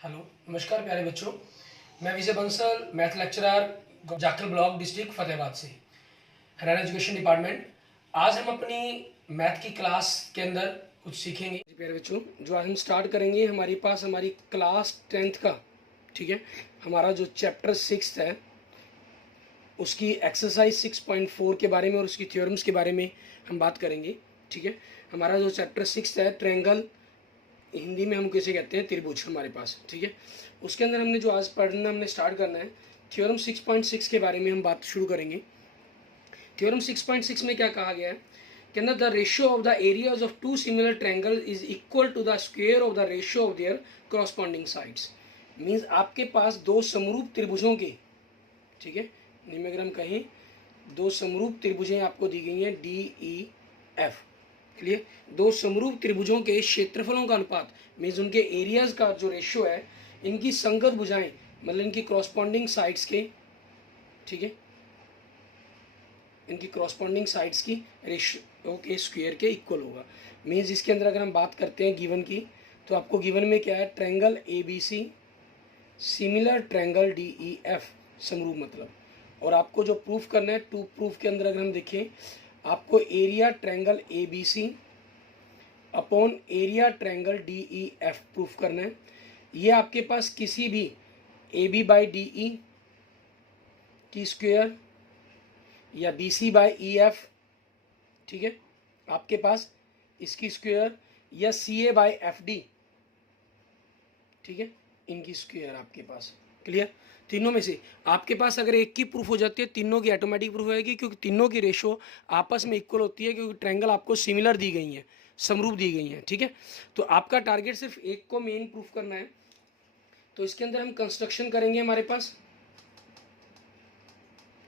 Hello, नमस्कार प्यारे बच्चों। मैं Vijay Bansal, math lecturer, Jakhal block, district Fatehabad से, हरियाणा एजुकेशन डिपार्टमेंट। आज हम अपनी मैथ की क्लास के अंदर कुछ सीखेंगे प्यारे बच्चों। जो आज हम स्टार्ट करेंगे, हमारे पास हमारी क्लास 10th का, ठीक है, हमारा जो चैप्टर 6 है उसकी एक्सरसाइज 6.4 के बारे में और उसकी थ्योरम्स के बारे में हम बात करेंगे। ठीक है, हमारा जो चैप्टर 6 है, ट्रायंगल, हिंदी में हम कैसे कहते हैं, त्रिभुज, हमारे पास। ठीक है, उसके अंदर हमने जो आज पढ़ना, हमने स्टार्ट करना है, थ्योरम 6.6 के बारे में हम बात शुरू करेंगे। थ्योरम 6.6 में क्या कहा गया है कि अंदर the ratio of the areas of two similar triangle is equal to the square of the ratio of their corresponding sides. Means आपके पास दो समरूप त्रिभुजों के, ठीक है, निम्न अगर हम कहें दो समरूप त्रिभुजें आपको दी गई हैं डी ई एफ। क्लियर, दो समरूप त्रिभुजों के क्षेत्रफलों का अनुपात मीन्स उनके एरियाज का जो रेशियो है, इनकी संगत भुजाएं मतलब इनकी क्रॉसपॉन्डिंग साइड्स के, ठीक है, इनकी क्रॉसपॉन्डिंग साइड्स की रेशियो के स्क्वायर के इक्वल होगा। मीन्स इसके अंदर अगर हम बात करते हैं गिवन की, तो आपको गिवन में क्या है, triangle A B C similar triangle D E F, समरूप मतलब। और आपको जो प्रूफ करना है, टू प्रूफ के अंदर अगर हम देखें, आपको area triangle A B C upon area triangle D E F proof करना है। ये आपके पास किसी भी A B by D E की स्क्वायर या B C by E F, ठीक है, आपके पास इसकी स्क्वायर, या C A by F D, ठीक है, इनकी स्क्वायर आपके पास। क्लियर, तीनों में से आपके पास अगर एक की प्रूफ हो जाती है, तीनों की ऑटोमेटिक प्रूफ होगी, क्योंकि तीनों की रेशो आपस में इक्वल होती है, क्योंकि ट्रायंगल आपको सिमिलर दी गई है, समरूप दी गई है। ठीक है, तो आपका टारगेट सिर्फ एक को मेन प्रूफ करना है। तो इसके अंदर हम कंस्ट्रक्शन करेंगे हमारे पास,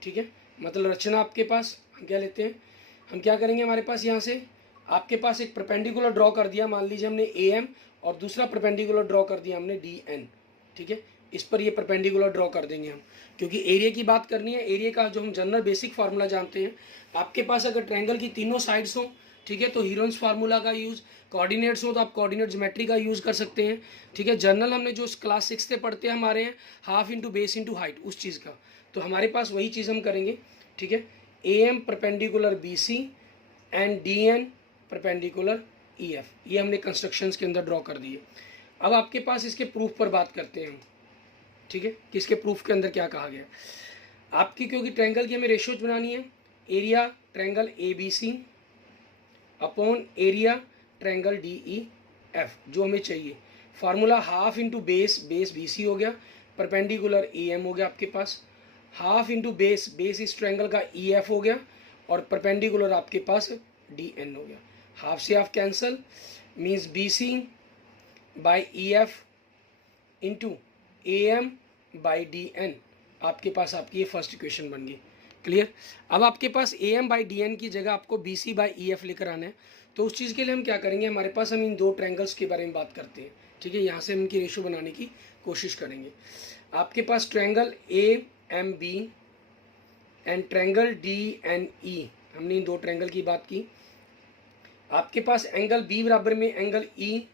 ठीक है, मतलब रचना आपके पास हम क्या लेते हैं, हम क्या करेंगे, हमारे पास यहाँ से आपके पास एक परपेंडिकुलर ड्रॉ कर दिया, मान लीजिए हमने ए एम, और दूसरा परपेंडिकुलर ड्रॉ कर दिया हमने डी एन। ठीक है, इस पर ये परपेंडिकुलर ड्रॉ कर देंगे हम, क्योंकि एरिया की बात करनी है। एरिया का जो हम जनरल बेसिक फार्मूला जानते हैं, आपके पास अगर ट्रायंगल की तीनों साइड्स हों, ठीक है, तो हीरोन्स फार्मूला का यूज़, कोऑर्डिनेट्स हो तो आप कोऑर्डिनेट ज्योमेट्री का यूज़ कर सकते हैं। ठीक है, जनरल हमने जो क्लास 6 से पढ़ते हैं हमारे हैं, half into base into height, उस चीज़ का, तो हमारे पास वही चीज़ हम करेंगे। ठीक है, A M perpendicular B C and D N perpendicular E F, ये हमने कंस्ट्रक्शंस के अंदर ड्रॉ कर दिए। अब आपके पास इसके प्रूफ पर बात करते हैं। ठीक है, कि इसके प्रूफ के अंदर क्या कहा गया आपकी, क्योंकि ट्रायंगल की हमें रेशियोज बनानी है, area triangle A B C upon area triangle D E F, जो हमें चाहिए। Formula half into base, base B C हो गया, परपेंडिकुलर ए एम हो गया आपके पास, हाफ इंटू बेस, बेस इस ट्रायंगल का ई एफ हो गया, और परपेंडिकुलर आपके पास डी एन हो गया। हाफ से half cancel, means B C by E F into A M by D N, आपके पास आपकी ये फर्स्ट इक्वेशन बन गई। क्लियर, अब आपके पास A M by D N की जगह आपको B C by E F लेकर आना है। तो उस चीज़ के लिए हम क्या करेंगे, हमारे पास हम इन दो ट्रायंगल्स के बारे में बात करते हैं। ठीक है, यहाँ से हम इनकी रेशो बनाने की कोशिश करेंगे। आपके पास triangle A M B and triangle D N E, हमने इन दो ट्रायंगल की बात की। आपके पास एंगल बी बराबर में एंगल ई,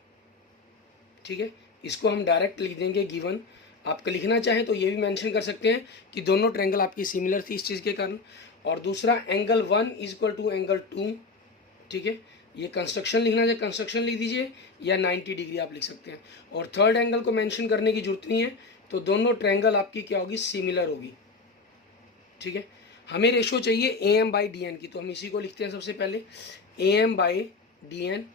ठीक है, इसको हम डायरेक्ट लिख देंगे गिवन। आप लिखना चाहें तो ये भी मेंशन कर सकते हैं कि दोनों ट्रायंगल आपकी सिमिलर थी इस चीज़ के कारण। और दूसरा angle 1 is equal to angle 2, ठीक है, ये कंस्ट्रक्शन लिखना चाहिए, कंस्ट्रक्शन लिख दीजिए, या 90 डिग्री आप लिख सकते हैं। और थर्ड एंगल को मेंशन करने की जरूरत नहीं है, तो दोनों ट्रायंगल आपकी क्या होगी, सिमिलर होगी। ठीक है, हमें रेशो चाहिए A M by D N की, तो हम इसी को लिखते हैं सबसे पहले, A M by D N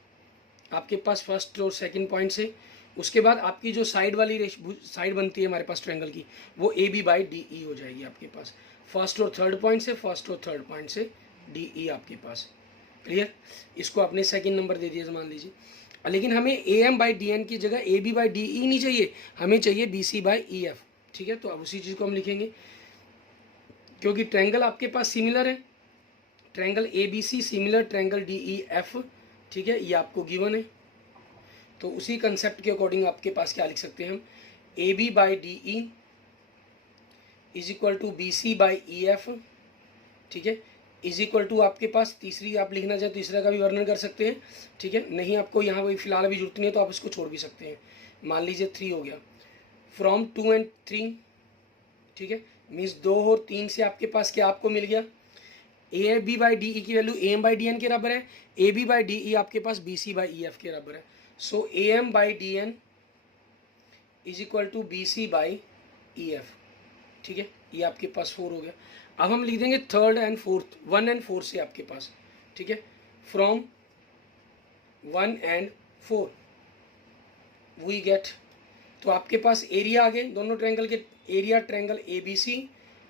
आपके पास फर्स्ट और सेकंड पॉइंट से। उसके बाद आपकी जो साइड वाली साइड बनती है हमारे पास ट्रायंगल की, वो A B by D E हो जाएगी आपके पास, फर्स्ट और थर्ड पॉइंट से, फर्स्ट और थर्ड पॉइंट से डी ई आपके पास। क्लियर, इसको आपने सेकंड नंबर दे दिया मान लीजिए। लेकिन हमें A M by D N की जगह A B by D E नहीं चाहिए, हमें चाहिए B C by E F. ठीक है, तो अब उसी चीज़ को हम लिखेंगे, क्योंकि ट्रायंगल आपके पास सिमिलर है, triangle A B C similar triangle D E F, ठीक है, ये आपको गिवन है। तो उसी कंसेप्ट के अकॉर्डिंग आपके पास क्या लिख सकते हैं हम, A B by D E is equal to B C by E F, ठीक है, इज इक्वल टू आपके पास तीसरी आप लिखना चाहे तीसरा का भी वर्णन कर सकते हैं। ठीक है, नहीं आपको यहाँ वही फिलहाल अभी जरूरत नहीं है तो आप इसको छोड़ भी सकते हैं। मान लीजिए 3 हो गया, फ्रॉम 2 and 3, ठीक है, मीन्स 2 और 3 से आपके पास क्या आपको मिल गया, A B by D E की value A M by D N के बराबर है, A B by D E आपके पास B C by E F के बराबर है। So A M by D N is equal to B C by E F, ठीक है, ये आपके पास 4 हो गया। अब हम लिख देंगे थर्ड एंड फोर्थ, 1 and 4 से आपके पास, ठीक है, फ्रॉम 1 and 4 वी गेट, तो आपके पास एरिया आ गए दोनों ट्रायंगल के, area triangle A B C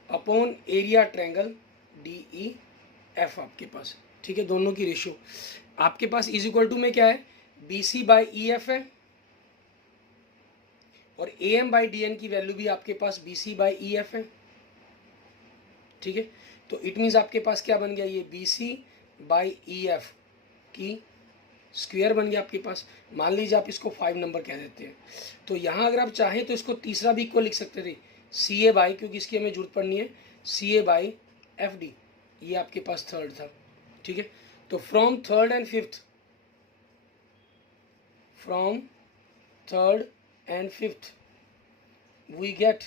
upon area triangle D E F आपके पास, ठीक है, दोनों की रेशियो आपके पास इज इक्वल टू में क्या है, B C by E F है, और A M by D N की वैल्यू भी आपके पास B C by E F है, ठीक है। तो इट मीन्स आपके पास क्या बन गया, ये B C by E F की स्क्वायर बन गया आपके पास। मान लीजिए आप इसको 5 नंबर कह देते हैं, तो यहाँ अगर आप चाहें तो इसको तीसरा भी इक्वल लिख सकते थे, सी ए बाई, क्योंकि इसकी हमें जरूरत पड़नी है, C A by F D, ये आपके पास थर्ड था, ठीक है। तो from third and fifth, from third and fifth we get,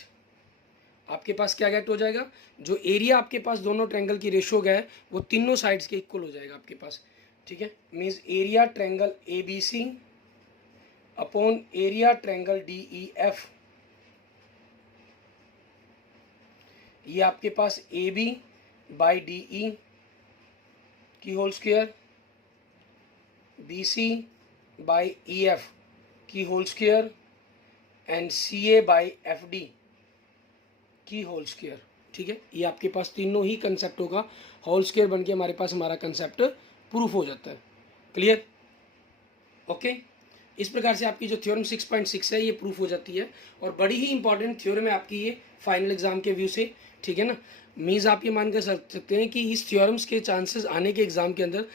आपके पास क्या गेट हो जाएगा, जो एरिया आपके पास दोनों ट्रायंगल की रेशियो गया है वो तीनों साइड्स के इक्वल हो जाएगा आपके पास, ठीक है, means area triangle A B C upon area triangle D E F, ये आपके पास A B by D E की whole square, B C by E F की whole square and C A by F D की whole square, ठीक है। ये आपके पास तीनों ही कंसेप्टों का होल स्क्वायर बन के हमारे पास हमारा कंसेप्ट प्रूफ हो जाता है। क्लियर? ओके, इस प्रकार से आपकी जो थ्योरम 6.6 है ये प्रूफ हो जाती है, और बड़ी ही इंपॉर्टेंट थ्योरम है आपकी ये फाइनल एग्जाम के व्यू से, ठीक है ना। मीन्स आप ये मान कर सकते हैं कि इस थ्योरम्स के चांसेस आने के एग्जाम के अंदर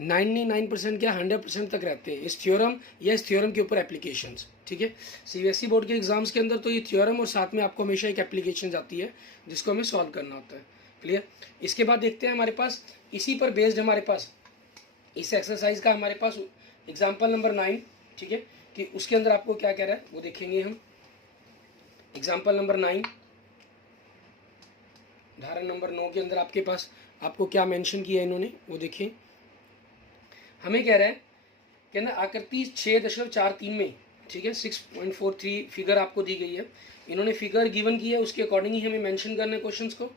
99% क्या 100% तक रहते हैं, इस थ्योरम या इस थ्योरम के ऊपर एप्लीकेशंस, ठीक है। सीबीएसई बोर्ड के एग्जाम्स के अंदर तो ये थ्योरम और साथ में आपको हमेशा एक एप्लीकेशन जाती है जिसको हमें सॉल्व करना होता है। क्लियर? इसके बाद देखते हैं हमारे पास इसी पर बेस्ड हमारे पास इस एक्सरसाइज का हमारे पास एग्जाम्पल नंबर 9, ठीक है, कि उसके अंदर आपको क्या कह रहा है वो देखेंगे हम। एग्जाम्पल नंबर 9 उदाहरण नंबर 9 के अंदर आपके पास आपको क्या मेंशन किया है इन्होंने वो देखिए। हमें कह रहा है कि ना आकृति 6.43 में, ठीक है, 6.43 फिगर आपको दी गई है, इन्होंने फिगर गिवन की है, उसके अकॉर्डिंग ही हमें मेंशन करना है क्वेश्चंस को।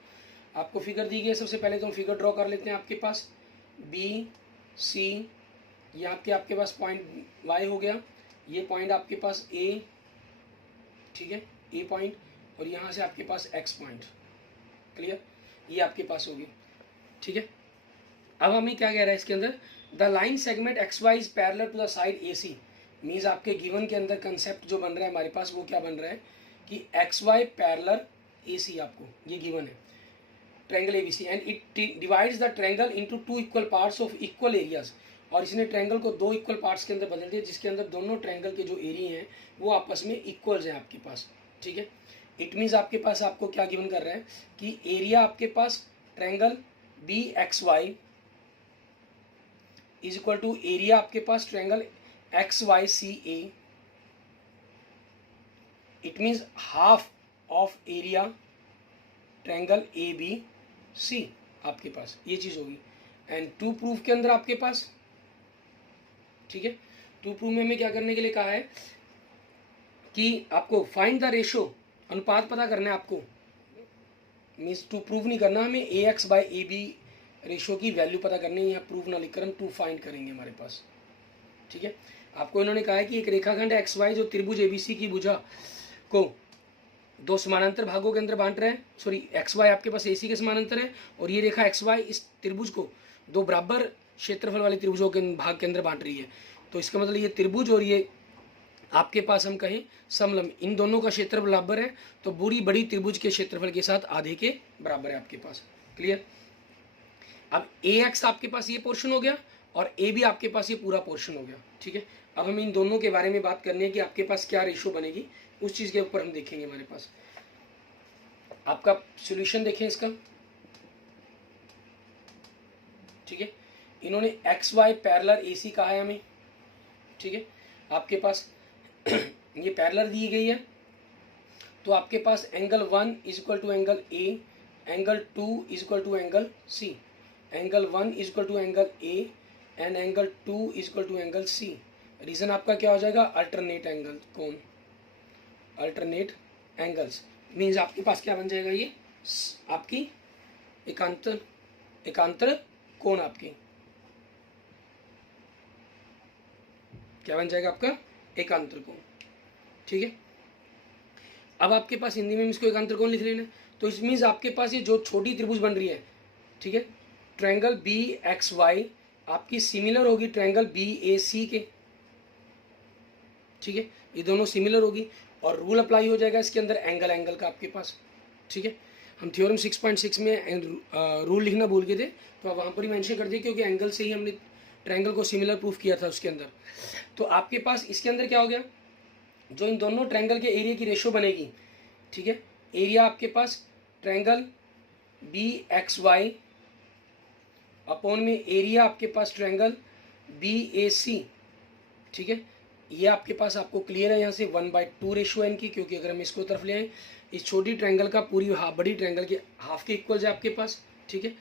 आपको फिगर दी गई है, सबसे पहले तो हम फिगर ड्रॉ कर लेते हैं। आपके पास बी सी, यहाँ आपके पास पॉइंट वाई हो गया, ये पॉइंट आपके पास ए, ठीक है, ए पॉइंट, और यहाँ से आपके पास एक्स पॉइंट। क्लियर? ये आपके पास होगी, ठीक है। अब हमें क्या कह रहा है इसके अंदर, the line segment X Y is parallel to the side A C. Means आपके गिवन के अंदर कंसेप्ट जो बन रहा है हमारे पास वो क्या बन रहा है कि X Y parallel A C, आपको ये गिवन है triangle A B C, and it divides the triangle into 2 equal parts of equal areas. और इसने ट्रायंगल को 2 इक्वल पार्ट्स के अंदर बदल दिया, जिसके अंदर दोनों ट्रायंगल के जो एरिया हैं वो आपस में इक्वल्स हैं आपके पास, ठीक है। इट मीन्स आपके पास आपको क्या गिवन कर रहा है कि एरिया आपके पास triangle B X Y is equal to area आपके पास triangle X Y C A. It means half of area triangle A B C आपके पास ये चीज होगी। एंड टू प्रूफ के अंदर आपके पास, ठीक है, टू प्रूफ में हमें क्या करने के लिए कहा है कि आपको फाइंड द रेशो, अनुपात पता करना है आपको। मीन्स टू प्रूव नहीं करना, हमें A X by A B ratio की वैल्यू पता करनी है। यहाँ प्रूफ ना लिखकर हम टू फाइंड करेंगे हमारे पास, ठीक है। आपको इन्होंने कहा है कि एक रेखाखंड एक्स वाई जो त्रिभुज एबीसी की भुजा को 2 समानांतर भागों के अंदर बांट रहे हैं, सॉरी एक्स वाई आपके पास एसी के समानांतर है, और ये रेखा एक्स वाई इस त्रिभुज को 2 बराबर क्षेत्रफल वाले त्रिभुजों के भाग के अंदर बांट रही है। तो इसका मतलब ये त्रिभुज और ये आपके पास हम कहें समलंब, इन दोनों का क्षेत्र बराबर है, तो पूरी बड़ी त्रिभुज के क्षेत्रफल के साथ आधे के बराबर है आपके पास। क्लियर? अब ए एक्स आपके पास ये पोर्शन हो गया और ए भी आपके पास ये पूरा पोर्शन हो गया, ठीक है। अब हम इन दोनों के बारे में बात करने हैं कि आपके पास क्या रेशो बनेगी, उस चीज के ऊपर हम देखेंगे। हमारे पास आपका सॉल्यूशन देखें इसका, ठीक है। इन्होंने एक्स वाई पैरेलल ए सी कहा है हमें, ठीक है। आपके पास ये पैरेलल दी गई है, तो आपके पास angle 1 is equal to angle A, angle 2 is equal to angle C, angle 1 is equal to angle A and angle 2 is equal to angle C. Reason आपका क्या हो जाएगा, अल्टरनेट एंगल कोण, अल्टरनेट एंगल्स मीन्स आपके पास क्या बन जाएगा, ये आपकी एकांतर कोण आपकी क्या बन जाएगा, आपका एकांतर कोण। ठीक है, अब आपके पास हिंदी में इसको एकांतर कोण लिख लेना है। तो इस मीन्स आपके पास ये जो छोटी त्रिभुज बन रही है, ठीक है, ट्रायंगल बी एक्स वाई आपकी सिमिलर होगी ट्रायंगल बी ए सी के। ठीक है, ये दोनों सिमिलर होगी और रूल अप्लाई हो जाएगा इसके अंदर एंगल एंगल का आपके पास। ठीक है, हम थ्योरम 6.6 में रूल लिखना भूल गए थे, तो अब वहाँ पर ही मेंशन कर दिया क्योंकि एंगल से ही हमने ट्रायंगल को सिमिलर प्रूफ किया था उसके अंदर। तो आपके पास इसके अंदर क्या हो गया, जो इन दोनों ट्रायंगल के एरिया की रेशो बनेगी, ठीक है, एरिया आपके पास triangle B X Y upon में एरिया आपके पास ट्रायंगल बी ए सी। ठीक है, ये आपके पास आपको क्लियर है यहाँ से 1/2 रेशो है इनकी, क्योंकि अगर हम इसको तरफ ले आए इस छोटी ट्रायंगल का पूरी बड़ी ट्रायंगल के हाफ के इक्वल है आपके पास। ठीक है,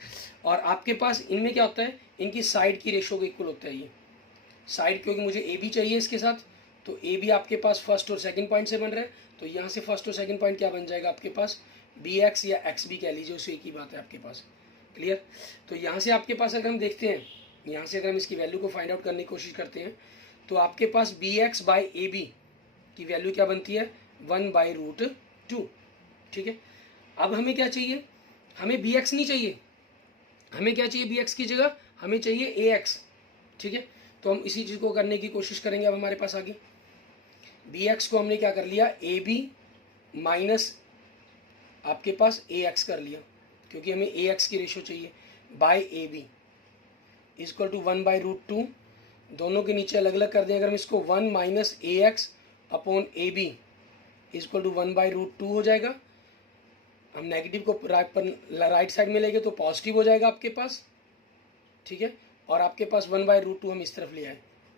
और आपके पास इनमें क्या होता है, इनकी साइड की रेशो के इक्वल होता है ये साइड, क्योंकि मुझे ए बी चाहिए इसके साथ, तो ए बी आपके पास फर्स्ट और सेकंड पॉइंट से बन रहा है, तो यहाँ से फर्स्ट और सेकंड पॉइंट क्या बन जाएगा आपके पास, बी एक्स या एक्स बी कह लीजिए, उसे एक ही बात है आपके पास। क्लियर, तो यहाँ से आपके पास अगर हम देखते हैं, यहाँ से अगर हम इसकी वैल्यू को फाइंड आउट करने की कोशिश करते हैं, तो आपके पास B X by A B की वैल्यू क्या बनती है, 1/√2। ठीक है, अब हमें क्या चाहिए, हमें बी एक्स नहीं चाहिए, हमें क्या चाहिए, बी एक्स की जगह हमें चाहिए ए एक्स। ठीक है, तो हम इसी चीज़ को करने की कोशिश करेंगे। अब हमारे पास आगे बी एक्स को हमने क्या कर लिया, ए बी माइनस आपके पास ए एक्स कर लिया, क्योंकि हमें ए एक्स की रेशो चाहिए, by A B equal to 1/√2। दोनों के नीचे अलग अलग कर दें, अगर हम इसको 1 minus A X upon A B equal to 1/√2 हो जाएगा। हम नेगेटिव को राइट साइड में लेंगे तो पॉजिटिव हो जाएगा आपके पास। ठीक है, और आपके पास 1/√2 हम इस तरफ ले आए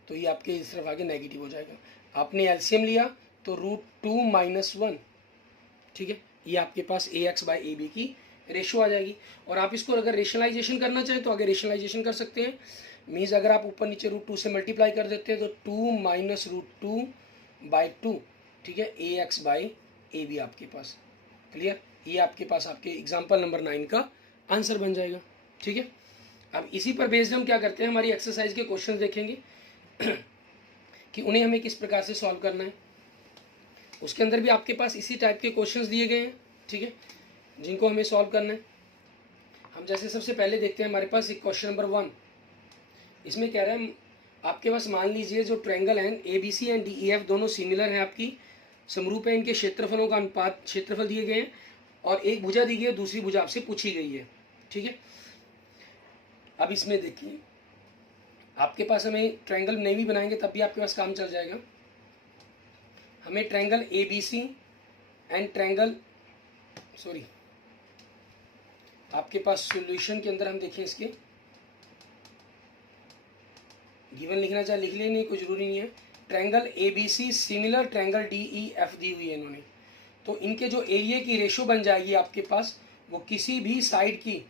तो ये आपके इस तरफ आगे नेगेटिव हो जाएगा। आपने एलसीएम लिया तो √2 - 1। ठीक है, ये आपके पास ए एक्स बाई ए बी की रेशो आ जाएगी। और आप इसको अगर रेशनलाइजेशन करना चाहें तो आगे रेशनलाइजेशन कर सकते हैं। मीन्स अगर आप ऊपर नीचे √2 से मल्टीप्लाई कर देते हैं तो 2 - √2/2। ठीक है, ए एक्स बाई ए बी आपके पास। क्लियर, ये आपके पास आपके एग्जाम्पल नंबर 9 का आंसर बन जाएगा। ठीक है, अब इसी पर बेस्ड हम क्या करते हैं, हमारी एक्सरसाइज के क्वेश्चन देखेंगे कि उन्हें हमें किस प्रकार से सॉल्व करना है। उसके अंदर भी आपके पास इसी टाइप के क्वेश्चंस दिए गए हैं। ठीक है, जिनको हमें सॉल्व करना है। हम जैसे सबसे पहले देखते हैं, हमारे पास एक क्वेश्चन नंबर 1, इसमें कह रहे हैं आपके पास मान लीजिए जो ट्रायंगल हैं A B C and D E F दोनों सिमिलर हैं, आपकी समरूप है, इनके क्षेत्रफलों का अनुपात क्षेत्रफल दिए गए हैं और एक भुजा दी गई है, दूसरी भुजा आपसे पूछी गई है। ठीक है, अब इसमें देखिए आपके पास हमें ट्रायंगल नहीं भी बनाएंगे तब भी आपके पास काम चल जाएगा। हमें triangle A B C and triangle आपके पास सॉल्यूशन के अंदर हम देखें, इसके गिवन लिखना चाहे लिख लें, नहीं कोई जरूरी नहीं है। Triangle A B C similar triangle D E F दी हुई है इन्होंने, तो इनके जो एरिया की रेशो बन जाएगी आपके पास वो किसी भी साइड की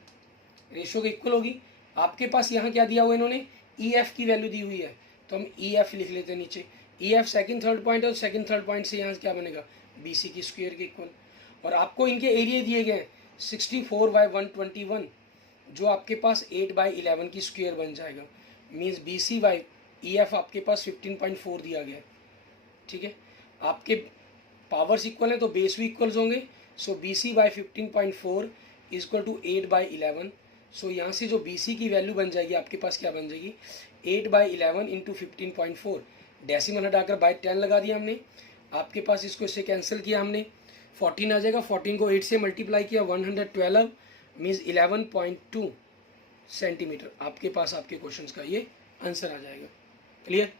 रेशो के इक्वल होगी। आपके पास यहाँ क्या दिया हुआ है, इन्होंने ई एफ की वैल्यू दी हुई है, तो हम ई एफ लिख लेते हैं नीचे। E F second third point है, और सेकेंड थर्ड पॉइंट से यहाँ क्या बनेगा, बी सी की स्क्वायर के इक्वल। और आपको इनके एरिया दिए गए 64/121, जो आपके पास 8/11 की स्क्वायर बन जाएगा। Means B C by E F आपके पास 15.4 दिया गया है। ठीक है, आपके पावर्स इक्वल है तो बेस भी इक्वल्स होंगे। So B C by 15.4 equal to 8/11। So यहाँ से जो बी सी की वैल्यू बन जाएगी आपके पास क्या बन जाएगी, 8/11 इंटू 15.4। डेसिमल हटाकर बाई 10 लगा दिया हमने। आपके पास इसको इससे कैंसिल किया हमने, 14 आ जाएगा। 14 को 8 से मल्टीप्लाई किया, 112 मीन्स 11.2 सेंटीमीटर। आपके पास आपके क्वेश्चंस का ये आंसर आ जाएगा। क्लियर,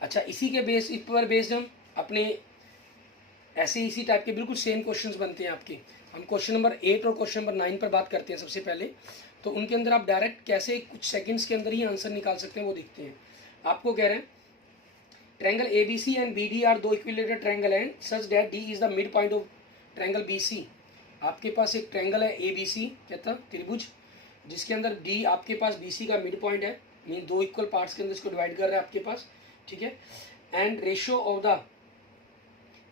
अच्छा इसी के बेस इस पर बेस्ड हम अपने ऐसे इसी टाइप के बिल्कुल सेम क्वेश्चंस बनते हैं आपके। हम क्वेश्चन नंबर 8 और क्वेश्चन नंबर 9 पर बात करते हैं सबसे पहले। तो उनके अंदर आप डायरेक्ट कैसे कुछ सेकंड्स के अंदर ही आंसर निकाल सकते हैं वो देखते हैं। आपको कह रहे हैं triangle ABC and BD are दो equilateral triangle and such that D is the mid point of triangle BC। आपके पास एक ट्रायंगल है ABC, कहता त्रिभुज, जिसके अंदर D आपके पास BC का मिड पॉइंट है, मीन दो इक्वल पार्ट्स के अंदर इसको डिवाइड कर रहा है आपके पास, ठीक है। And ratio of the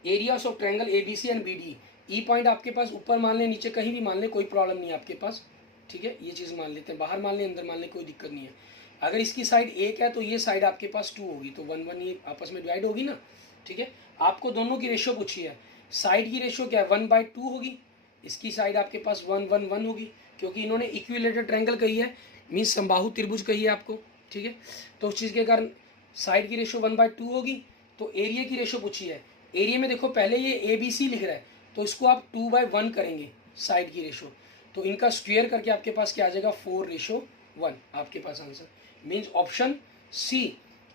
areas of triangle ABC and BD, E point आपके पास ऊपर मान लें, नीचे कहीं भी मान लें, कोई प्रॉब्लम नहीं है आपके पास, ठीक है। ये चीज़ मान लेते हैं, बाहर मान लें, अंदर मान लें, कोई दिक्कत नहीं है। अगर इसकी साइड 1 है तो ये साइड आपके पास 2 होगी, तो 1 1 ये आपस में डिवाइड होगी ना, ठीक है। आपको दोनों की रेशियो पूछी है, साइड की रेशियो क्या है 1/2 होगी, इसकी साइड आपके पास 1 1 1 होगी, क्योंकि इन्होंने इक्विलेटरल ट्रायंगल कही है, मीन्स समबाहु त्रिभुज कही है आपको, ठीक है। तो उस चीज़ के कारण साइड की रेशियो 1/2 होगी। तो एरिया की रेशियो पूछी है, एरिया में देखो पहले ये ABC लिख रहा है, तो इसको आप 2/1 करेंगे साइड की रेशियो, तो इनका स्क्वायर करके आपके पास क्या आ जाएगा 4:1 आपके पास आंसर, मीन्स ऑप्शन C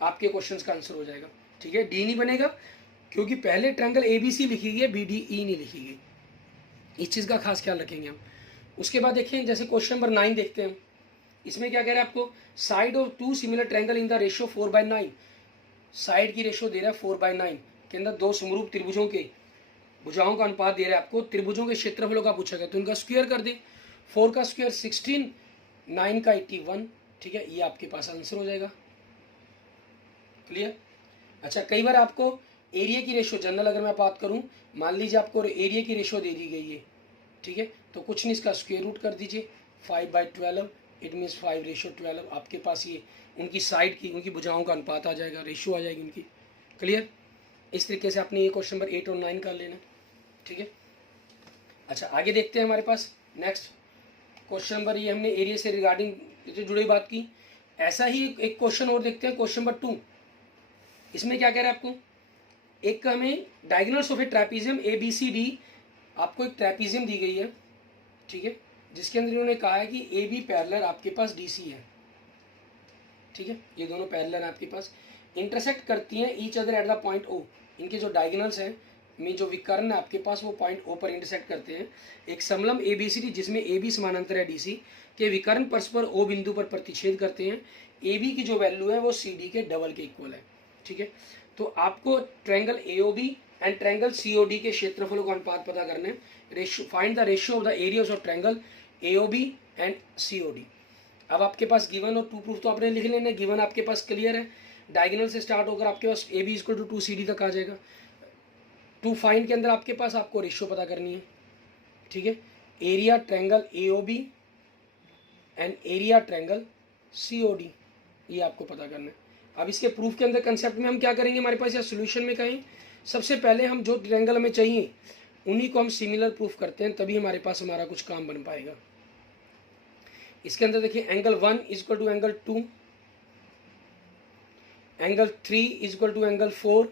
आपके क्वेश्चन का आंसर हो जाएगा, ठीक है। डी नहीं बनेगा क्योंकि पहले ट्रायंगल ABC लिखी गई है, BDE नहीं लिखी गई, इस चीज़ का खास ख्याल रखेंगे हम। उसके बाद देखें जैसे क्वेश्चन नंबर 9 देखते हैं, इसमें क्या कह रहा है आपको, side of 2 similar triangle in the ratio 4/9, side की रेशियो दे रहा है 4/9 के अंदर दो समरूप त्रिभुजों के भुजाओं का अनुपात दे रहा है आपको, त्रिभुजों के क्षेत्रफलों का पूछा गया, तो इनका स्क्वायर कर दे, 4 का स्क्वायर 16, 9 का 81, ठीक है। ये आपके पास आंसर हो जाएगा, क्लियर। अच्छा, कई बार आपको एरिया की रेशियो, जनरल अगर मैं बात करूं, मान लीजिए आपको एरिया की रेशियो दे दी गई है, ठीक है, तो कुछ नहीं, इसका स्क्वायर रूट कर दीजिए, 5/12, इट मीन्स 5:12 आपके पास ये उनकी साइड की, उनकी भुजाओं का अनुपात आ जाएगा, रेशियो आ जाएगी उनकी, क्लियर। इस तरीके से आपने ये क्वेश्चन नंबर 8 और 9 कर लेना, ठीक है। अच्छा, आगे देखते हैं हमारे पास नेक्स्ट क्वेश्चन नंबर, ये हमने एरिया से रिगार्डिंग जुड़ी बात की। ऐसा ही एक क्वेश्चन और देखते हैं, क्वेश्चन नंबर 2। इसमें क्या कह रहा है आपको, एक हमें diagonals of A trapezium ABCD, आपको एक ट्रैपीजियम दी गई है, ठीक है, जिसके अंदर इन्होंने कहा है कि AB पैरेलल आपके पास DC है, ठीक है, ये दोनों पैरेलल है आपके पास, इंटरसेक्ट करती हैं each other at the point O, इनके जो डायगोनल्स हैं में जो विकर्ण है आपके पास वो पॉइंट O पर इंटरसेक्ट करते हैं। एक समलंब ABCD जिसमें AB समानांतर है DC के विकर्ण परस्पर O बिंदु पर प्रतिच्छेद करते हैं, AB की जो वैल्यू है वो CD के डबल के इक्वल है, ठीक है। तो आपको triangle AOB and triangle COD के क्षेत्रफलों का अनुपात पता करना है, ratio, find the ratio of the areas of triangle AOB and COD। अब आपके पास गिवन और टू प्रूफ तो आपने लिख लेना, गिवन आपके पास क्लियर है, डायगोनल से स्टार्ट होकर आपके पास AB = 2CD तक आ जाएगा। टू फाइंड के अंदर आपके पास आपको रेशियो पता करनी है, ठीक है, area triangle AOB and area triangle COD, ये आपको पता करना है। अब इसके प्रूफ के अंदर कंसेप्ट में हम क्या करेंगे, हमारे पास या सोल्यूशन में कहें, सबसे पहले हम जो ट्रायंगल हमें चाहिए उन्हीं को हम सिमिलर प्रूफ करते हैं, तभी हमारे पास हमारा कुछ काम बन पाएगा। इसके अंदर देखिए, एंगल 1 = एंगल 2, एंगल 3 = एंगल 4,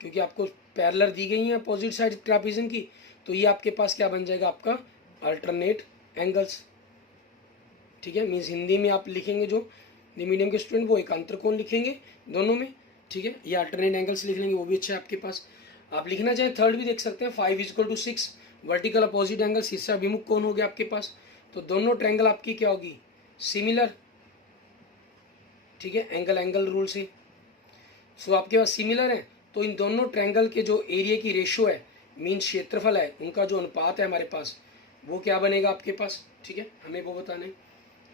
क्योंकि आपको पैरेलल दी गई है अपोजिट साइड ट्रापेजियम की, तो ये आपके पास क्या बन जाएगा, आपका अल्टरनेट एंगल्स, ठीक है। मीन्स हिंदी में आप लिखेंगे, जो मीडियम के स्टूडेंट, वो एकांतर कोण लिखेंगे दोनों में, ठीक है, ये अल्टरनेट एंगल्स लिख लेंगे, वो भी अच्छा है आपके पास। आप लिखना चाहें थर्ड भी देख सकते हैं, 5 = 6, वर्टिकल अपोजिट एंगल, शीर्ष अभिमुख कोण हो गया आपके पास, तो दोनों ट्रायंगल आपकी क्या होगी, सिमिलर, ठीक है, एंगल एंगल रूल से। सो आपके पास सिमिलर है, तो इन दोनों ट्रायंगल के जो एरिया की रेशियो है, मीन क्षेत्रफल है, उनका जो अनुपात है हमारे पास, वो क्या बनेगा आपके पास, ठीक है, हमें वो बताना है,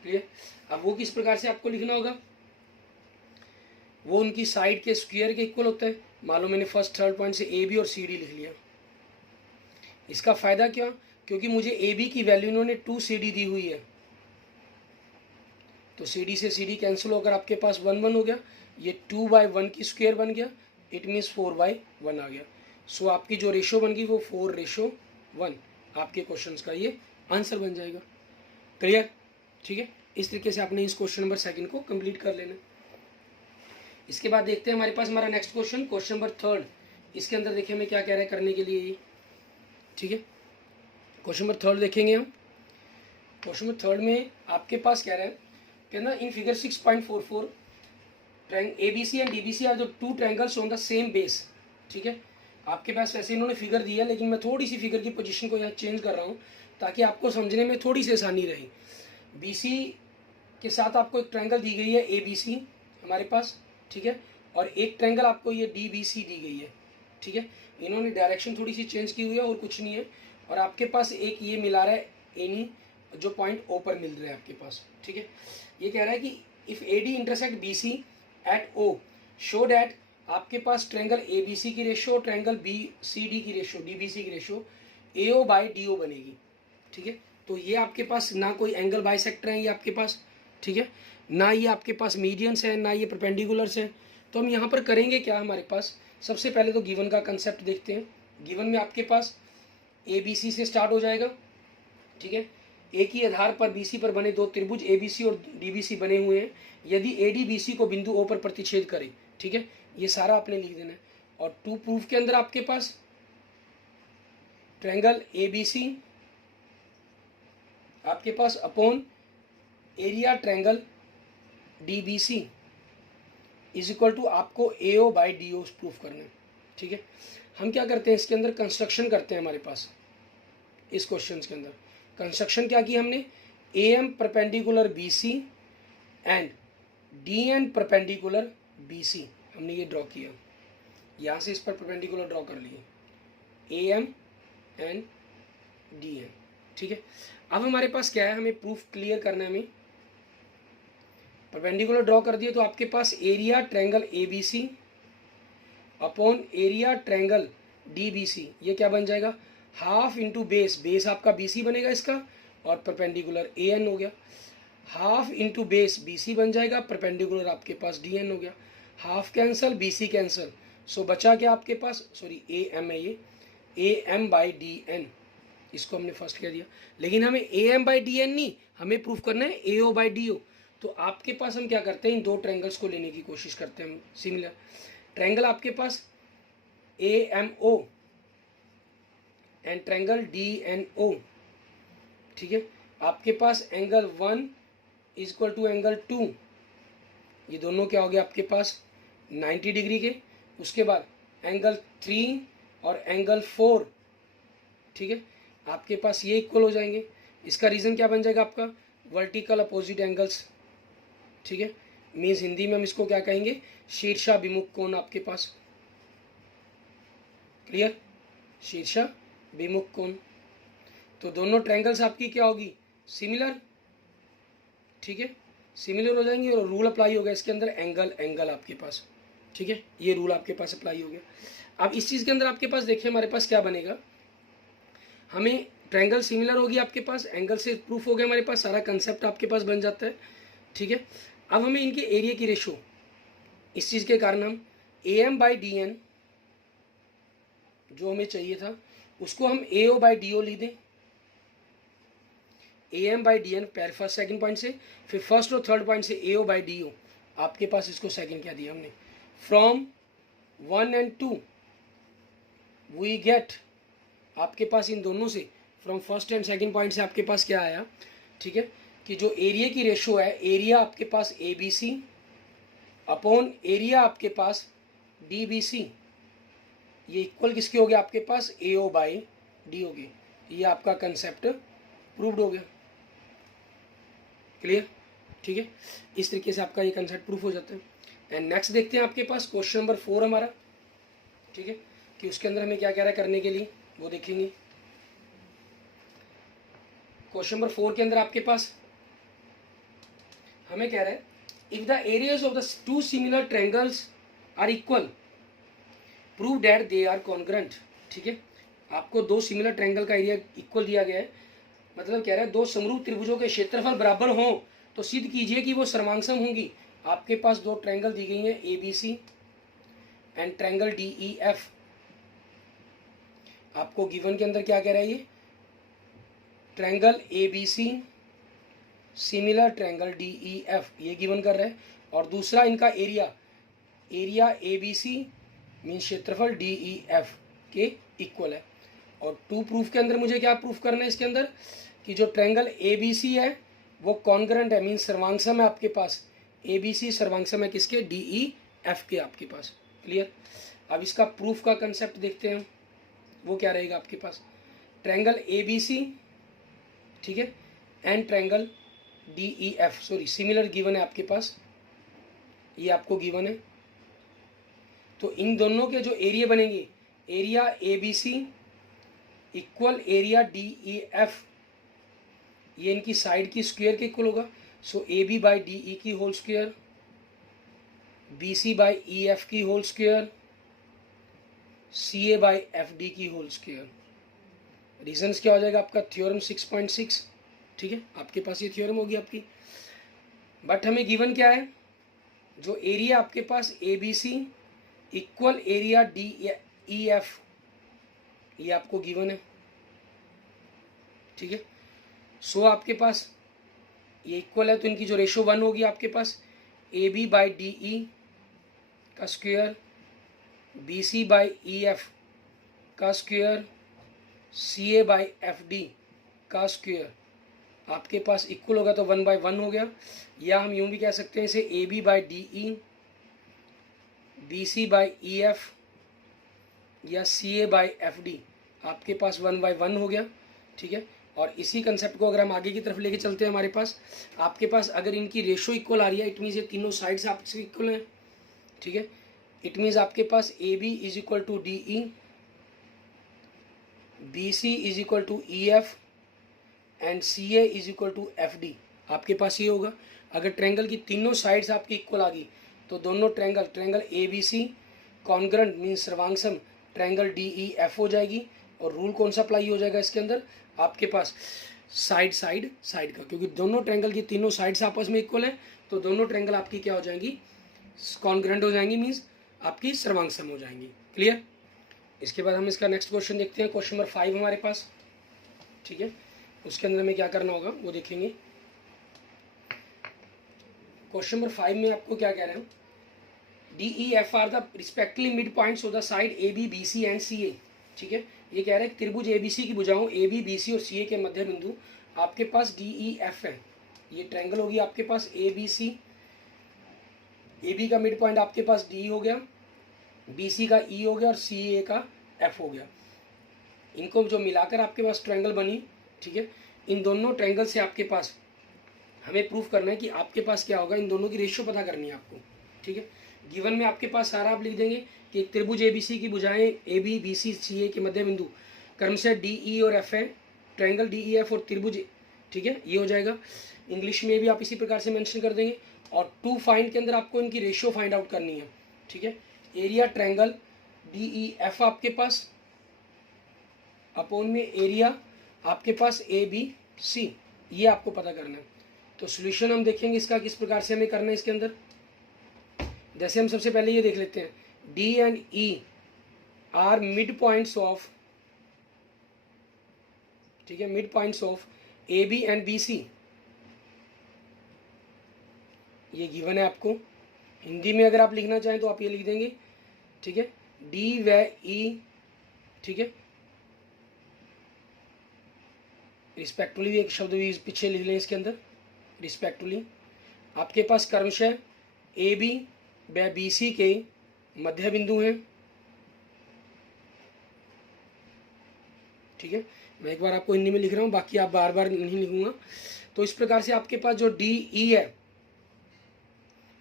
क्लियर। अब वो किस प्रकार से आपको लिखना होगा, वो उनकी साइड के स्क्वायर के इक्वल होता है। मालूम मैंने फर्स्ट थर्ड पॉइंट से AB और CD लिख लिया। इसका फायदा क्या, क्योंकि मुझे AB की वैल्यू इन्होंने 2CD दी हुई है, तो CD से CD कैंसिल होकर आपके पास 1 1 हो गया, ये 2/1 की स्क्वायर बन गया, इट मीन्स 4/1 आ गया। सो आपकी जो रेशियो बन गई वो 4:1 आपके क्वेश्चन का ये आंसर बन जाएगा, क्लियर, ठीक है। इस तरीके से आपने इस क्वेश्चन नंबर 2 को कंप्लीट कर लेना। इसके बाद देखते हैं हमारे पास हमारा नेक्स्ट क्वेश्चन, क्वेश्चन नंबर 3। इसके अंदर देखिए हमें क्या कह रहा है करने के लिए ये, ठीक है। क्वेश्चन नंबर 3 देखेंगे हम। क्वेश्चन नंबर 3 में आपके पास कह रहा है कि ना, in figure 6.44 ABC and DBC are the 2 triangles on the same base, ठीक है। आपके पास वैसे इन्होंने फिगर दिया, लेकिन मैं थोड़ी सी फिगर की पोजीशन को यहाँ चेंज कर रहा हूँ ताकि आपको समझने में थोड़ी सी आसानी रहे। BC के साथ आपको एक ट्रायंगल दी गई है ABC हमारे पास, ठीक है, और एक ट्रायंगल आपको ये DBC दी गई है, ठीक है। इन्होंने डायरेक्शन थोड़ी सी चेंज की हुई है और कुछ नहीं है। और आपके पास एक ये मिला रहा है एनी, जो पॉइंट O पर मिल रहा है आपके पास, ठीक है। ये कह रहा है कि if AD intersect BC at O show that, आपके पास ट्रायंगल ABC की रेशो, ट्रायंगल BCD की रेशो, DBC की रेशो AO बाई DO बनेगी, ठीक है। तो ये आपके पास ना कोई एंगल बाइसेक्टर है ये आपके पास, ठीक है, ना ये आपके पास मीडियंस हैं, ना ये परपेंडिकुलर्स हैं। तो हम यहाँ पर करेंगे क्या, हमारे पास सबसे पहले तो गिवन का कंसेप्ट देखते हैं। गिवन में आपके पास ABC से स्टार्ट हो जाएगा, ठीक है। एक ही आधार पर BC पर बने दो त्रिभुज ABC और DBC बने हुए हैं, यदि AD BC को बिंदु O पर प्रतिच्छेद करे, ठीक है। ये सारा आपने लिख देना है। और टू प्रूफ के अंदर आपके पास ट्रायंगल ABC आपके पास upon area triangle DBC is equal to आपको AO बाई DO प्रूफ करना है, ठीक है। हम क्या करते हैं, इसके अंदर कंस्ट्रक्शन करते हैं। हमारे पास इस क्वेश्चन के अंदर कंस्ट्रक्शन क्या की हमने, AM perpendicular BC and DN perpendicular BC, हमने ये ड्रॉ किया। यहाँ से इस पर परपेंडिकुलर ड्रॉ कर लिए AM एंड DN, ठीक है। अब हमारे पास क्या है, हमें प्रूफ क्लियर करना है। हमें परपेंडिकुलर ड्रॉ कर दिए तो आपके पास area triangle ABC upon area triangle DBC, ये क्या बन जाएगा, हाफ इंटू बेस, बेस आपका BC बनेगा इसका, और परपेंडिकुलर AN हो गया। हाफ इंटू बेस BC बन जाएगा, परपेंडिकुलर आपके पास DN हो गया। हाफ कैंसल, BC कैंसल, सो बचा क्या आपके पास, सॉरी AM है ये, AM बाई DN, इसको हमने फर्स्ट कह दिया। लेकिन हमें AM बाई DN नहीं, हमें प्रूफ करना है AO बाई DO। तो आपके पास हम क्या करते हैं, इन दो ट्रायंगल्स को लेने की कोशिश करते हैं हम सिमिलर। ट्रायंगल आपके पास AMO एंड ट्रायंगल DNO, ठीक है। आपके पास angle 1 is equal to angle 2, ये दोनों क्या हो गया आपके पास 90 डिग्री के। उसके बाद एंगल 3 और एंगल 4, ठीक है, आपके पास ये इक्वल हो जाएंगे। इसका रीज़न क्या बन जाएगा आपका, वर्टिकल अपोजिट एंगल्स, ठीक है। मीन्स हिंदी में हम इसको क्या कहेंगे, शीर्षाभिमुख कोण आपके पास, क्लियर, शीर्षाभिमुख कोण। तो दोनों ट्रायंगल्स आपकी क्या होगी, सिमिलर, ठीक है, सिमिलर हो जाएंगे। और रूल अप्लाई हो गया इसके अंदर, एंगल एंगल आपके पास, ठीक है, ये रूल आपके पास अप्लाई हो गया। अब इस चीज़ के अंदर आपके पास देखिए हमारे पास क्या बनेगा, हमें ट्रायंगल सिमिलर होगी आपके पास, एंगल से प्रूफ हो गया हमारे पास, सारा कंसेप्ट आपके पास बन जाता है, ठीक है। अब हमें इनके एरिया की रेशो, इस चीज़ के कारण हम AM बाई DN जो हमें चाहिए था उसको हम AO बाई DO लिख दें। AM बाई DN पहले फर्स्ट सेकंड पॉइंट से, फिर फर्स्ट और थर्ड पॉइंट से AO बाई DO, आपके पास इसको सेकंड क्या दिया हमने, फ्रॉम 1 and 2 वी गेट, आपके पास इन दोनों से from first and second point से आपके पास क्या आया, ठीक है, कि जो एरिया की रेशो है, एरिया आपके पास ABC अपॉन एरिया आपके पास DBC, ये इक्वल किसके हो गया आपके पास, AO बाई D हो गया। ये आपका कंसेप्ट प्रूव्ड हो गया, क्लियर, ठीक है। इस तरीके से आपका ये कंसेप्ट प्रूफ हो जाता है। एंड नेक्स्ट देखते हैं आपके पास क्वेश्चन नंबर 4 हमारा, ठीक है, कि उसके अंदर हमें क्या कह रहा है करने के लिए, वो देखेंगे। क्वेश्चन नंबर 4 के अंदर आपके पास हमें कह रहा है, if the areas of the two similar triangles are equal prove that they are congruent, ठीक है। आपको दो सिमिलर ट्रायंगल का एरिया इक्वल दिया गया है, मतलब कह रहा है दो समरूप त्रिभुजों के क्षेत्रफल बराबर हों तो सिद्ध कीजिए कि वो सर्वांगसम होंगी। आपके पास दो ट्रायंगल दी गई हैं ABC एंड ट्रायंगल DEF। आपको गिवन के अंदर क्या कह रहा है, ये triangle ABC similar triangle DEF, ये गिवन कर रहा है। और दूसरा इनका एरिया, एरिया ABC मीन क्षेत्रफल DEF के इक्वल है। और टू प्रूफ के अंदर मुझे क्या प्रूफ करना है इसके अंदर, कि जो ट्रायंगल ABC है वो कॉन्ग्रुएंट है, मीन सर्वांगसम है आपके पास। ABC सर्वांगसम है किसके, DEF के आपके पास, क्लियर। अब इसका प्रूफ का कंसेप्ट देखते हैं, वो क्या रहेगा आपके पास, ट्रायंगल ABC, ठीक है, and triangle DEF, sorry similar given है आपके पास, ये आपको गिवन है, तो इन दोनों के जो एरिया बनेंगे, area A B C equal area D E F, ये इनकी साइड की स्क्वायर के इक्वल होगा। So A B by D E की whole square, B C by E F की whole square, C A by F D की whole square. Reasons क्या हो जाएगा आपका, थ्योरम 6.6। ठीक है, आपके पास ये थ्योरम होगी आपकी। बट हमें गिवन क्या है, जो एरिया आपके पास A B C equal area D E F, ये आपको गिवन है। ठीक है, सो आपके पास ये इक्वल है, तो इनकी जो रेशो 1 होगी आपके पास, A B by D E का square, B C by E F का square, C A by F D का स्क्वायर आपके पास इक्वल होगा, तो 1/1 हो गया। या हम यूँ भी कह सकते हैं इसे A B by D E, B C by E F या C A by F D आपके पास 1/1 हो गया। ठीक है, और इसी कंसेप्ट को अगर हम आगे की तरफ लेके चलते हैं, हमारे पास आपके पास अगर इनकी रेशो इक्वल आ रही है, इट मीन्स ये तीनों साइड्स आपसे इक्वल हैं। ठीक है, इट मीन्स आपके पास A B is equal to D E, B C is equal to E F and C A is equal to F D आपके पास ये होगा। अगर ट्रायंगल की तीनों साइड्स आपकी इक्वल आ गई, तो दोनों triangle A B C congruent means सर्वांगसम ट्रायंगल डी ई एफ हो जाएगी। और रूल कौन सा अप्लाई हो जाएगा इसके अंदर, आपके पास साइड का, क्योंकि दोनों ट्रायंगल की तीनों साइड्स आपस में इक्वल है, तो दोनों ट्रायंगल आपकी क्या हो जाएंगी, कॉन्ग्रेंट हो जाएंगी, मीन्स आपकी सर्वांगसम हो जाएंगी। क्लियर। इसके बाद हम इसका नेक्स्ट क्वेश्चन देखते हैं, क्वेश्चन नंबर 5 हमारे पास। ठीक है, उसके अंदर हमें क्या करना होगा वो देखेंगे। क्वेश्चन नंबर 5 में आपको क्या कह रहे हैं, D E F are the respectively mid points of the side A B B C and C A. ठीक है, ये कह रहे हैं त्रिभुज ए बी सी की भुजाओं ए बी बी सी और सी ए के मध्य बिंदु आपके पास डी ई एफ है। ये ट्रायंगल होगी आपके पास A B C, A B का मिड पॉइंट आपके पास डी हो गया, बी सी का ई हो गया और सी ए का एफ हो गया। इनको जो मिलाकर आपके पास ट्रायंगल बनी। ठीक है, इन दोनों ट्रायंगल से आपके पास हमें प्रूफ करना है कि आपके पास क्या होगा, इन दोनों की रेशियो पता करनी है आपको। ठीक है, गिवन में आपके पास सारा आप लिख देंगे कि एक त्रिभुज ए बी सी की भुजाएं ए बी बी सी सी ए के मध्य बिंदु क्रमशः डी ई और एफ है, ट्रायंगल डी ई एफ और त्रिभुज। ठीक है, ये हो जाएगा। इंग्लिश में भी आप इसी प्रकार से मेंशन कर देंगे। और टू फाइंड के अंदर आपको इनकी रेशियो फाइंड आउट करनी है। ठीक है, area triangle D E F आपके पास अपोन में एरिया आपके पास ए बी सी, ये आपको पता करना है। तो सॉल्यूशन हम देखेंगे इसका किस प्रकार से हमें करना है इसके अंदर। जैसे हम सबसे पहले ये देख लेते हैं, D and E are mid points of, ठीक है, mid points of A B and B C. ये गिवन है आपको। हिंदी में अगर आप लिखना चाहें तो आप ये लिख देंगे। ठीक है, डी व ई, ठीक है, रिस्पेक्टफुली भी एक शब्द भी पीछे लिख लें इसके अंदर, रिस्पेक्टफुली। आपके पास क्रमशः ए बी व बी सी के मध्य बिंदु हैं। ठीक है, मैं एक बार आपको हिंदी में लिख रहा हूँ, बाकी आप बार बार नहीं लिखूंगा। तो इस प्रकार से आपके पास जो डी ई है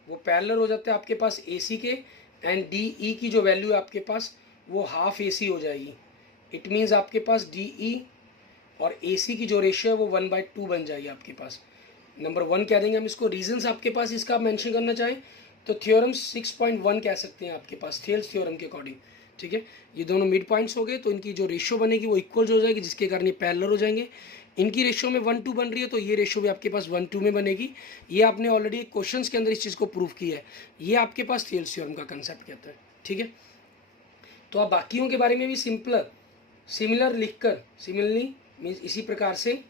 वो पैरेलल हो जाता है आपके पास ए सी के, एंड डी ई की जो वैल्यू है आपके पास वो हाफ ए सी हो जाएगी। इट मीन्स आपके पास डी ई और ए सी की जो रेशियो है वो 1/2 बन जाएगी आपके पास। नंबर 1 कह देंगे हम इसको। रीजंस आपके पास इसका मेंशन करना चाहें तो थ्योरम 6.1 कह सकते हैं आपके पास, थेल्स थ्योरम के अकॉर्डिंग। ठीक है, ये दोनों मिड पॉइंट्स हो गए, तो इनकी जो रेशियो बनेगी वो इक्वल हो जाएगी, जिसके कारण ये पैरेलल हो जाएंगे। इनकी रेशियो में 1:2 बन रही है, तो ये रेशियो भी आपके पास 1:2 में बनेगी। ये आपने ऑलरेडी क्वेश्चंस के अंदर इस चीज़ को प्रूव किया है। ये आपके पास थेल्स थ्योरम का कंसेप्ट कहता है। ठीक है, तो आप बाकियों के बारे में भी सिमिलर लिखकर, सिमिलरली मीन्स इसी प्रकार से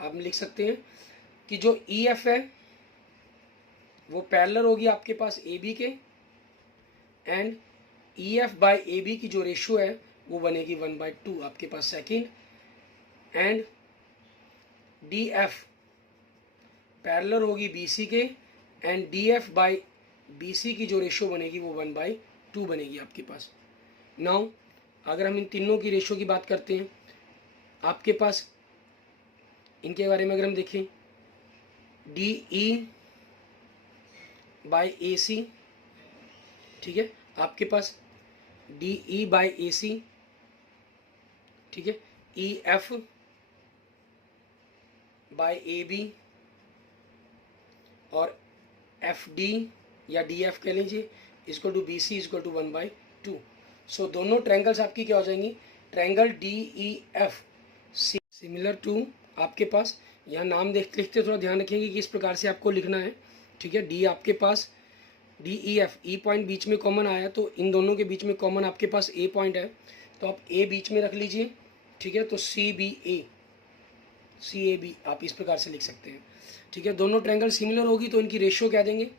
आप लिख सकते हैं कि जो ई एफ है वो पैरेलल होगी आपके पास ए बी के, and E F by A B की जो रेशियो है वो बनेगी 1/2 आपके पास second, and D F parallel होगी बी सी के, and D F by B C की जो रेशियो बनेगी वो 1/2 बनेगी आपके पास। नाउ अगर हम इन तीनों की रेशियो की बात करते हैं, आपके पास इनके बारे में अगर हम देखें, D E by A C, ठीक है, आपके पास D E by A C, ठीक है, E F by A B और एफ डी या डी एफ कह लीजिए equal to B C equal to 1/2। So दोनों ट्रायंगल्स आपकी क्या हो जाएंगी, triangle D E F C similar to, आपके पास यहाँ नाम लिखते थोड़ा ध्यान रखेंगे कि इस प्रकार से आपको लिखना है, ठीक है। डी आपके पास D E F, E point बीच में कॉमन आया तो इन दोनों के बीच में कॉमन आपके पास ए पॉइंट है, तो आप ए बीच में रख लीजिए, ठीक है। तो सी बी आप इस प्रकार से लिख सकते हैं, ठीक है। दोनों ट्रायंगल सिमिलर होगी तो इनकी रेशियो क्या देंगे,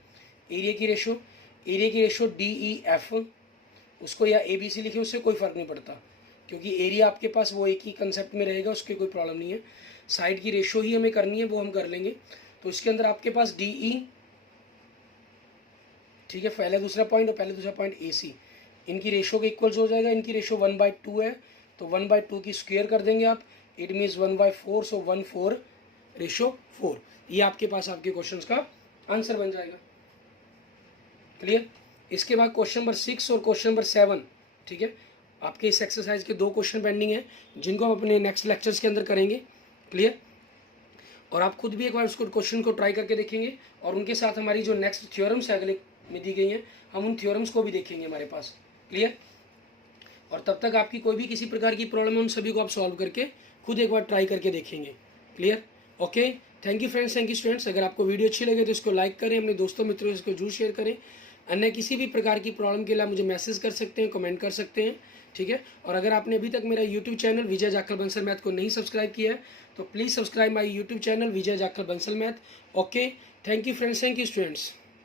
एरिया की रेशियो डी ई एफ, उसको या ए बी सी लिखें उससे कोई फ़र्क नहीं पड़ता, क्योंकि एरिया आपके पास वो एक ही कंसेप्ट में रहेगा, उसकी कोई प्रॉब्लम नहीं है। साइड की रेशियो ही हमें करनी है, वो हम कर लेंगे। तो इसके अंदर आपके पास डी ई, ठीक है, पहले दूसरा पॉइंट और पहले दूसरा पॉइंट ए सी, इनकी रेशियो के इक्वल्स हो जाएगा। इनकी रेशियो 1/2 है, तो 1/2 की स्क्वायर कर देंगे आप, इट मीन्स 1/4, सो 1/4 ये आपके पास आपके क्वेश्चन का आंसर बन जाएगा। क्लियर। इसके बाद क्वेश्चन नंबर 6 और क्वेश्चन नंबर 7, ठीक है, आपके इस एक्सरसाइज के 2 क्वेश्चन पेंडिंग है जिनको हम अपने नेक्स्ट लेक्चर्स के अंदर करेंगे। क्लियर। और आप खुद भी एक बार उसको क्वेश्चन को ट्राई करके देखेंगे और उनके साथ हमारी जो नेक्स्ट थ्योरम्स है अगले में दी गई हैं, हम उन थ्योरम्स को भी देखेंगे हमारे पास। क्लियर। और तब तक आपकी कोई भी किसी प्रकार की प्रॉब्लम है उन सभी को आप सॉल्व करके खुद एक बार ट्राई करके देखेंगे। Clear. Okay, thank you friends, thank you students. अगर आपको वीडियो अच्छी लगे तो इसको लाइक करें, अपने दोस्तों मित्रों से इसको जरूर शेयर करें। अन्य किसी भी प्रकार की प्रॉब्लम के लिए आप मुझे मैसेज कर सकते हैं, कमेंट कर सकते हैं, ठीक है। और अगर आपने अभी तक मेरा यूट्यूब चैनल विजय जाखल बंसल मैथ को नहीं सब्सक्राइब किया है तो please subscribe my YouTube channel Vijay Jakhal Bansal math. Okay, thank you friends, thank you students.